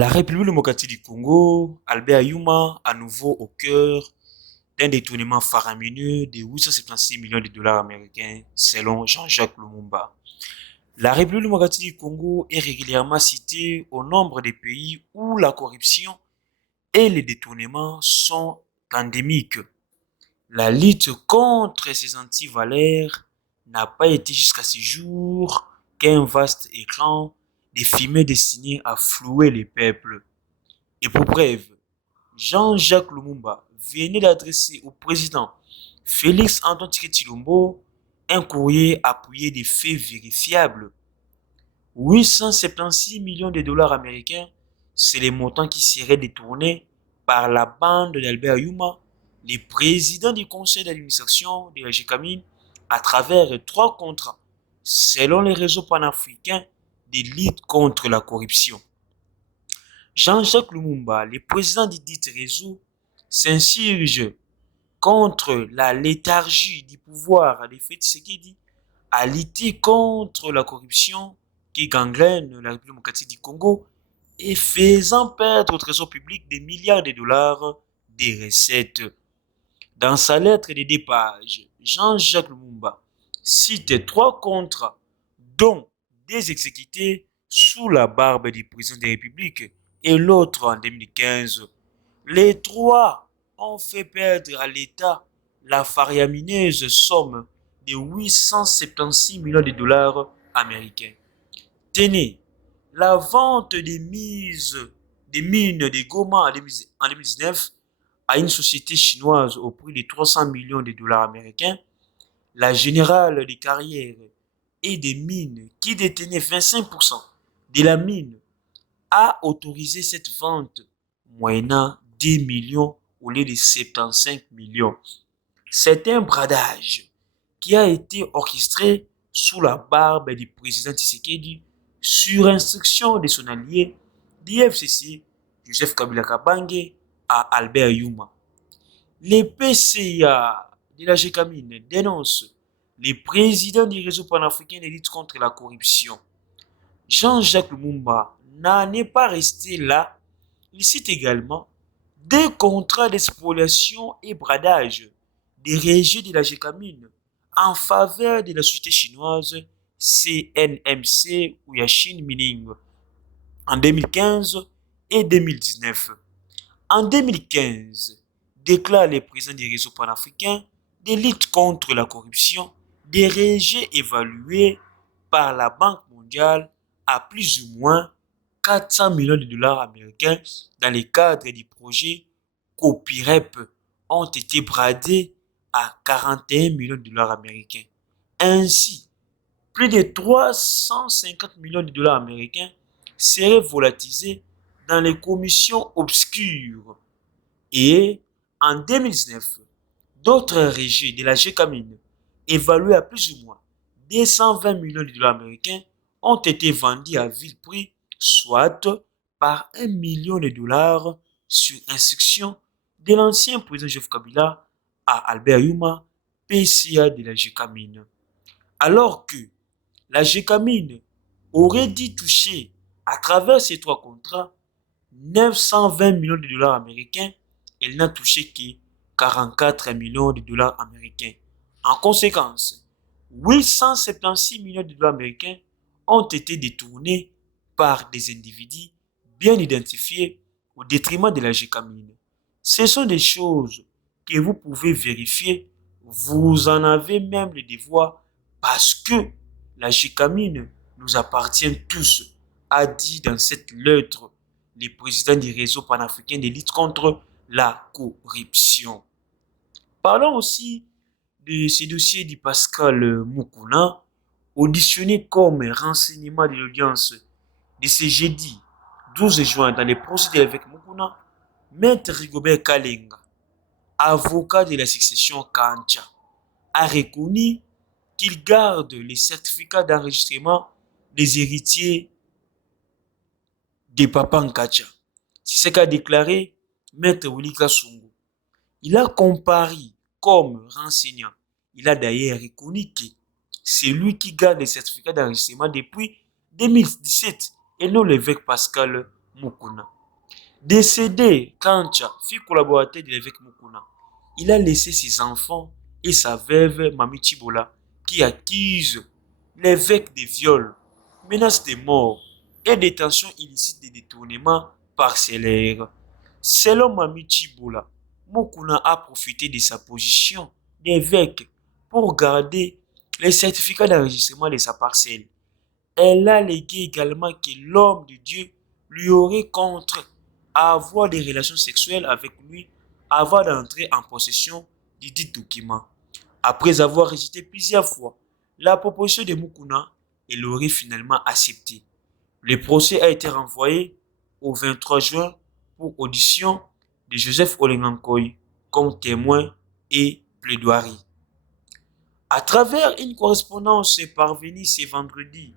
La République démocratique du Congo, Albert Ayouma, à nouveau au cœur d'un détournement faramineux de 876 millions de dollars américains, selon Jean-Jacques Lumumba. La République démocratique du Congo est régulièrement citée au nombre des pays où la corruption et les détournements sont endémiques. La lutte contre ces antivaleurs n'a pas été jusqu'à ce jour qu'un vaste écran de fumée destiné à flouer les peuples. Et pour preuve, Jean-Jacques Lumumba venait d'adresser au président Félix Antoine Tshisekedi un courrier appuyé des faits vérifiables. 876 millions de dollars américains, c'est les montants qui seraient détournés par la bande d'Albert Yuma, le président du conseil d'administration de la GECAMINE, à travers 3 contrats, selon les réseaux panafricains de lutte contre la corruption. Jean-Jacques Lumumba, le président du dit réseau, s'insurge contre la léthargie du pouvoir de Félix Tshisekedi à lutter contre la corruption qui gangrène la République démocratique du Congo et faisant perdre au trésor public des milliards de dollars des recettes. Dans sa lettre de 2 pages, Jean-Jacques Lumumba cite 3 contrats, dont des exécutés sous la barbe du président de la République et l'autre en 2015. Les 3 ont fait perdre à l'État la faramineuse somme de 876 millions de dollars américains. Tenez, la vente des mines de Goma en 2019 à une société chinoise au prix de 300 millions de dollars américains, la générale des carrières et des mines qui détenait 25% de la mine a autorisé cette vente moyennant 10 millions au lieu de 75 millions. C'est un bradage qui a été orchestré sous la barbe du président Tshisekedi sur instruction de son allié d'IFCC, Joseph Kabila Kabange, à Albert Yuma. Les PCA de la GECAMINE dénoncent les présidents du réseau panafricain de lutte contre la corruption. Jean-Jacques Lumumba n'en est pas resté là. Il cite également des contrats d'expoliation et bradage des régies de la GECAMINE en faveur de la société chinoise CNMC ou Yashin Mining en 2015 et 2019. En 2015, déclare le président du réseau panafricain de lutte contre la corruption des régies évaluées par la Banque mondiale à plus ou moins 400 millions de dollars américains dans le cadre du projet COPIREP ont été bradés à 41 millions de dollars américains. Ainsi, plus de 350 millions de dollars américains seraient volatilisés dans les commissions obscures. Et en 2019, d'autres régies de la GECAMINE, évaluées à plus ou moins 220 millions de dollars américains, ont été vendues à vil prix, soit par 1 million de dollars sur instruction de l'ancien président Joseph Kabila à Albert Yuma, PCA de la GECAMINE. Alors que la GECAMINE aurait dû toucher à travers ces 3 contrats 920 millions de dollars américains, elle n'a touché que 44 millions de dollars américains. En conséquence, 876 millions de dollars américains ont été détournés par des individus bien identifiés au détriment de la GECAMINE. Ce sont des choses que vous pouvez vérifier. Vous en avez même le devoir parce que la GECAMINE nous appartient tous, a dit dans cette lettre le président du réseau panafricain de lutte contre la corruption. Parlons aussi de ce dossier de Pascal Mukuna, auditionné comme renseignement de l'audience de ce jeudi 12 juin dans les procédures avec Mukuna. Maître Rigobert Kalenga, avocat de la succession Kancha, a reconnu qu'il garde les certificats d'enregistrement des héritiers de Papa Nkacha. C'est ce qu'a déclaré Maître Willy Kasungu. Il a comparé comme renseignant. Il a d'ailleurs reconnu que c'est lui qui garde les certificats d'enregistrement depuis 2017 et non l'évêque Pascal Mukuna. Décédé, Kancha fut collaborateur de l'évêque Mukuna. Il a laissé ses enfants et sa veuve Mami Chibola qui accuse l'évêque de viol, menaces de mort et détention illicite de détournement parcellaire. Selon Mami Chibola, Mukuna a profité de sa position d'évêque pour garder les certificats d'enregistrement de sa parcelle. Elle a légué également que l'homme de Dieu lui aurait contre à avoir des relations sexuelles avec lui avant d'entrer en possession du dit document. Après avoir rejeté plusieurs fois la proposition de Mukuna, elle aurait finalement accepté. Le procès a été renvoyé au 23 juin pour audition de Joseph Olengankoy comme témoin et plaidoirie. À travers une correspondance parvenue ce vendredi,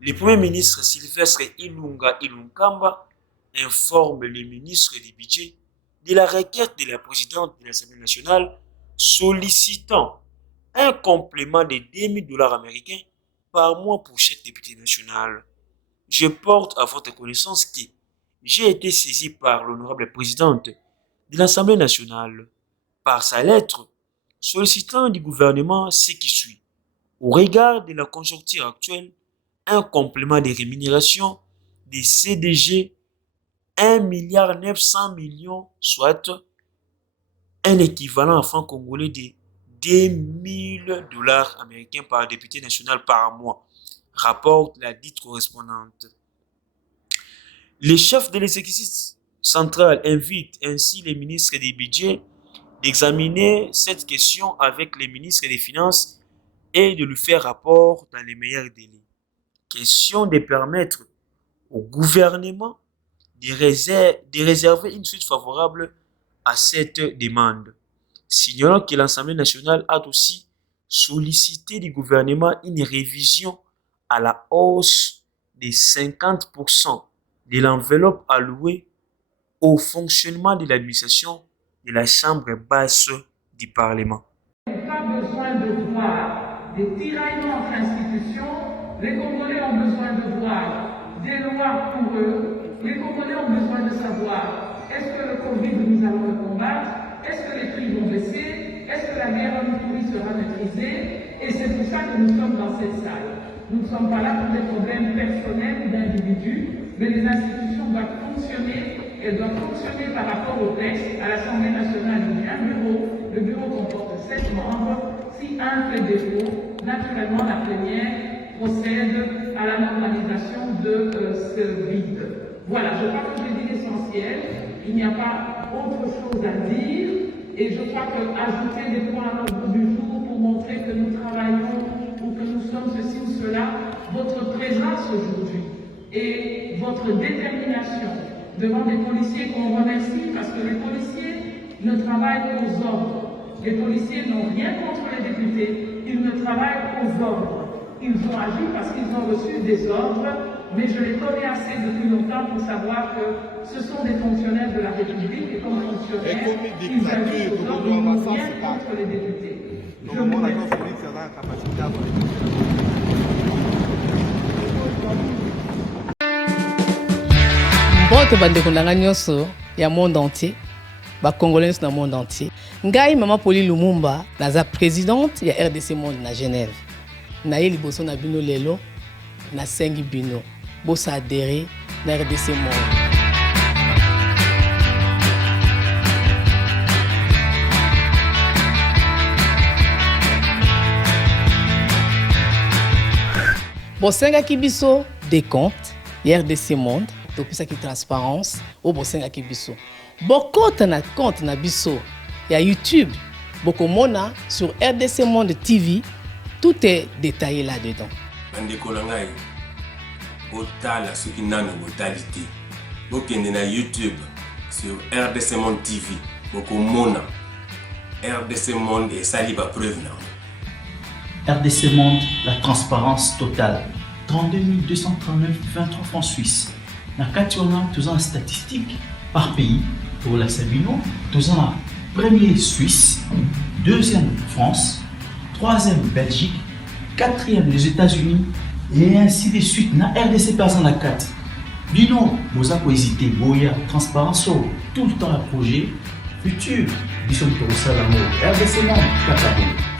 le Premier ministre Sylvestre Ilunga Ilunkamba informe le ministre du Budget de la requête de la présidente de l'Assemblée nationale sollicitant un complément de 2000 dollars américains par mois pour chaque député national. Je porte à votre connaissance que j'ai été saisi par l'honorable présidente de l'Assemblée nationale par sa lettre sollicitant du gouvernement ce qui suit. Au regard de la conjoncture actuelle, un complément de rémunération des CDG 1,9 milliard, soit un équivalent en francs congolais de 2000 dollars américains par député national par mois, rapporte la dite correspondante. Le chef de l'exécutif central invite ainsi les ministres des budgets d'examiner cette question avec les ministres des Finances et de lui faire rapport dans les meilleurs délais. Question de permettre au gouvernement de réserver une suite favorable à cette demande. Signalons que l'Assemblée nationale a aussi sollicité du gouvernement une révision à la hausse de 50% de l'enveloppe allouée au fonctionnement de l'administration de la Chambre basse du Parlement. Pas besoin de voir des tiraillements entre institutions. Les Congolais ont besoin de voir des lois pour eux. Les Congolais ont besoin de savoir est-ce que le Covid, nous allons le combattre? Est-ce que les prix vont baisser? Est-ce que la guerre en Ituri sera maîtrisée? Et c'est pour ça que nous sommes dans cette salle. Nous ne sommes pas là pour des problèmes personnels ou d'individus, mais les institutions doivent fonctionner. Elles doivent fonctionner par rapport au texte. À l'Assemblée nationale, il y a un bureau. Le bureau comporte 7 membres. Si un fait défaut, naturellement, la plénière procède à la normalisation de ce vide. Voilà, je crois que j'ai dit l'essentiel. Il n'y a pas autre chose à dire. Et je crois qu'ajouter des points à l'ordre du jour pour montrer que nous travaillons ou que nous sommes ceci ou cela, votre présence aujourd'hui et votre détermination devant des policiers qu'on remercie parce que les policiers ne travaillent qu'aux ordres. Les policiers n'ont rien contre les députés, ils ne travaillent qu'aux ordres. Ils ont agi parce qu'ils ont reçu des ordres, mais je les connais assez depuis longtemps pour savoir que ce sont des fonctionnaires de la République et comme fonctionnaires, ils agissent aux ordres, ils n'ont rien contre les députés. Je vous remercie. Bote bandeko nanga nyonso ya monde entier, ba congolais dans le monde entier. Ngai mama Pauline Lumumba naza présidente ya RDC Monde na Genève. Na ye liboso na bino lelo na sengi bino bosa adhérer na RDC Monde. Bosenga kibiso des comptes ya RDC Monde. Donc ça qui transparence au bosenga kibiso. Bokota na compte na biso ya YouTube. Bokomona sur RDC Monde TV. Tout est détaillé là-dedans. Bandeko nangai otala ce qui nano botalité. Bokende na YouTube sur RDC Monde TV. Bokomona RDC Monde et sali ba preuve na. RDC Monde, la transparence totale. 32 239 23 francs suisses. Na Kationa, tous en statistique par pays. Pour la Sabino, tous en premier Suisse, deuxième France, troisième Belgique, quatrième les États-Unis et ainsi de suite. Na RDC personne à 4. Bino, boza ko hésiter boya transparence tout le temps à projet futur. Bisous pour ça l'amour. RDC Monde, Katabo.